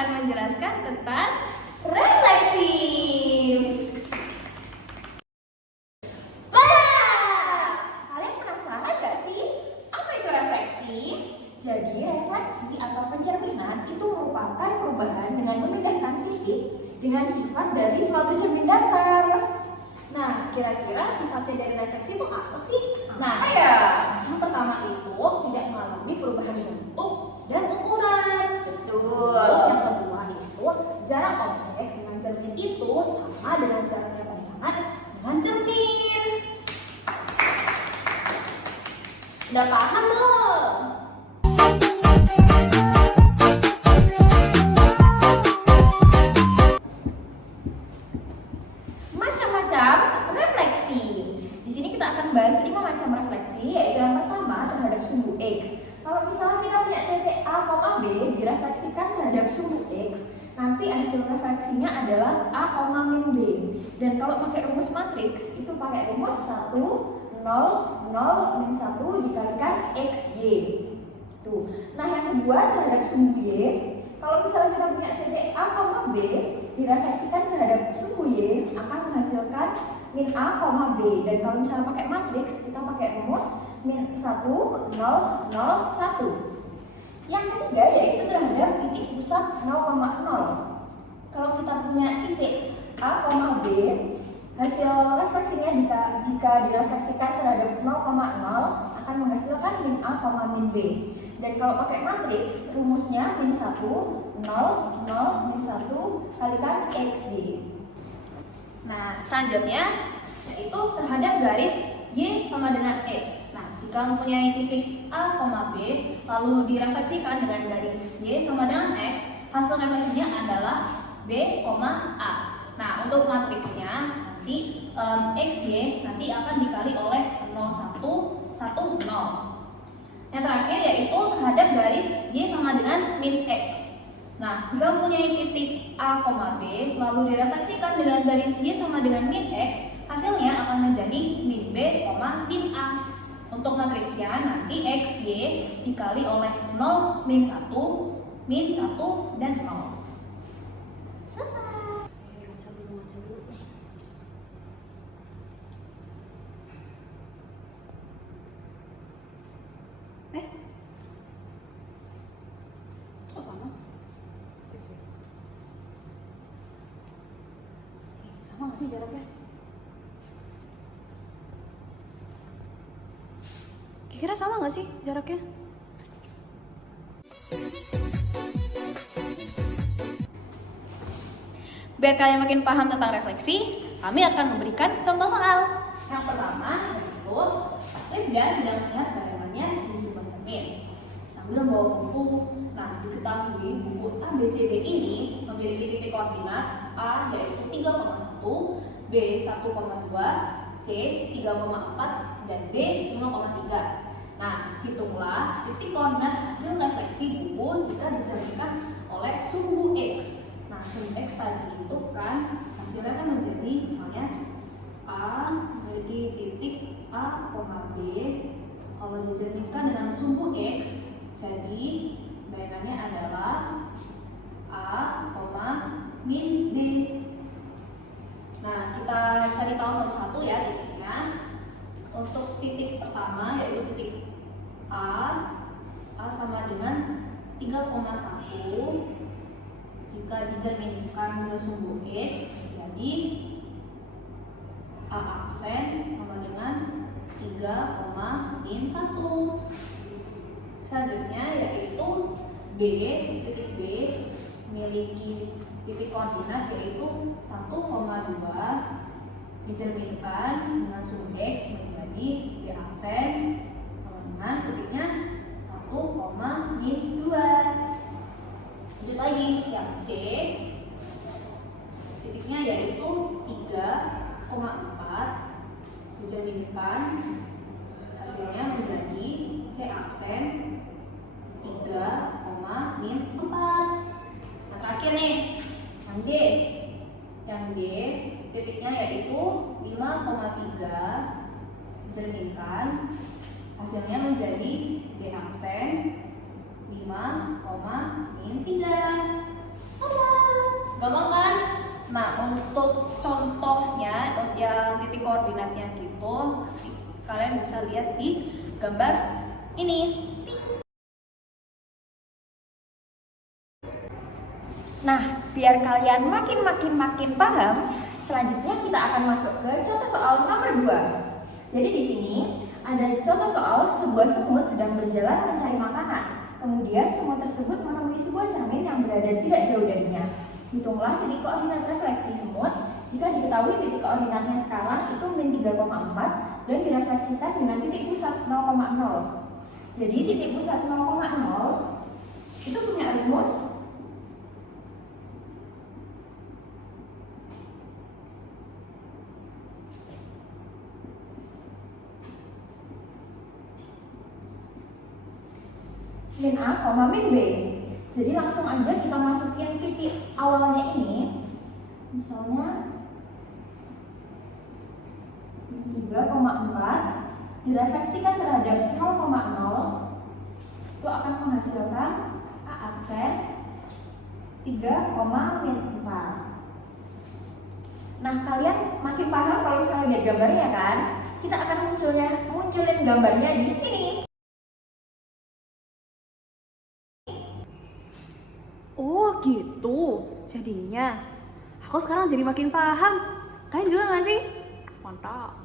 akan menjelaskan tentang refleksi. Kalian penasaran gak sih apa itu refleksi? Jadi refleksi atau pencerminan itu merupakan perubahan dengan memindahkan titik dengan sifat dari suatu cermin datar. Nah, kira-kira sifatnya dari refleksi itu apa sih? Nah, yang pertama itu tidak mengalami perubahan bentuk dan ukuran. Betul. Yang kedua itu jarak objek dengan cermin itu sama dengan jaraknya bayangan dengan cermin. Udah paham belum? Macam-macam refleksi. Di sini kita akan bahas 5 macam refleksi, yaitu yang pertama terhadap sumbu X. Kalau misalnya kita punya titik A, B direfleksikan terhadap sumbu X, nanti hasil refleksinya adalah A, min B. Dan kalau pakai rumus matriks itu pakai rumus 1, 0, 0, min 1 dikalikan XY. Tuh. Nah, yang kedua terhadap sumbu Y. Kalau misalnya kita punya titik A, B direfleksikan terhadap sumbu Y akan menghasilkan min A, B. Dan kalau misalnya pakai matriks kita pakai rumus min 1, 0, 0, 1. Yang ketiga yaitu terhadap titik pusat 0,0. Kalau kita punya titik A, B, hasil refleksinya jika direfleksikan terhadap 0,0 akan menghasilkan min A, min B. Dan kalau pakai matriks rumusnya min 1, 0, 0, min 1 kalikan XY. Nah, selanjutnya yaitu terhadap garis Y sama dengan X. Nah, jika mempunyai titik A, B lalu direfleksikan dengan garis Y sama dengan X, hasil refleksinya adalah B, A. Nah, untuk matriksnya nanti XY nanti akan dikali oleh 0, 1, 1, 0. Yang terakhir yaitu terhadap garis Y sama dengan min X. Nah, jika mempunyai titik A, B lalu direfleksikan dengan garis Y sama dengan min X, hasilnya akan menjadi min B, min A. Untuk matriksnya nanti XY dikali oleh 0, min 1, min 1, dan 0. Selesai. Saya baca dulu nih. Kok sama? Cek. Sama nggak sih jaraknya? Kira-kira sama nggak sih jaraknya? Biar kalian makin paham tentang refleksi, kami akan memberikan contoh soal. Yang pertama yaitu Rifda sedang melihat bayangannya di sebuah cermin sambil membawa buku. Nah, diketahui buku ABCD ini memiliki titik koordinat A yaitu 3,1, B 1,2, C 3,4, dan D 5,3. Nah, hitunglah titik koordinat hasil refleksi buku jika dicerminkan oleh sumbu X. Nah, sumbu X tadi itu kan hasilnya kan menjadi misalnya A memiliki titik A, B. Kalau dicerminkan dengan sumbu X, jadi bayangannya adalah A, min B. Nah, kita cari tahu satu-satu ya titiknya. Untuk titik pertama yaitu titik A sama dengan 3,1. Jika dicerminkan dengan sumbu X, jadi A aksen sama dengan 3, min 1. Selanjutnya yaitu B, titik B memiliki titik koordinat yaitu 1,2 dicerminkan dengan sumbu X menjadi B aksen sama dengan titiknya 1, min 2. Lanjut lagi yang C, titiknya yaitu 3,4 dicerminkan hasilnya menjadi C aksen 3, min 4. Nah, terakhir nih yang D titiknya yaitu 5,3 dicerminkan hasilnya menjadi D aksen 5, min 3. untuk contohnya yang titik koordinatnya gitu, kalian bisa lihat di gambar ini. Nah, biar kalian makin paham, selanjutnya kita akan masuk ke contoh soal nomor 2. Jadi di sini ada contoh soal sebuah semut sedang berjalan mencari makanan. Kemudian semut tersebut menemui sebuah cermin yang berada tidak jauh darinya. Hitunglah titik koordinat refleksi semut. Jika diketahui titik koordinatnya sekarang itu min 3,4 dan direfleksikan dengan titik pusat 0,0. Jadi titik pusat 0,0 itu punya rumus min A, min B. Jadi langsung aja kita masukin titik awalnya ini. Misalnya 3,4 direfleksikan terhadap 0,0 itu akan menghasilkan A aksen 3,-4. Nah, kalian makin paham kalau misalnya lihat gambarnya kan? Kita akan munculin gambarnya di sini. Oh gitu, jadinya aku sekarang jadi makin paham. Kalian juga gak sih? Mantap.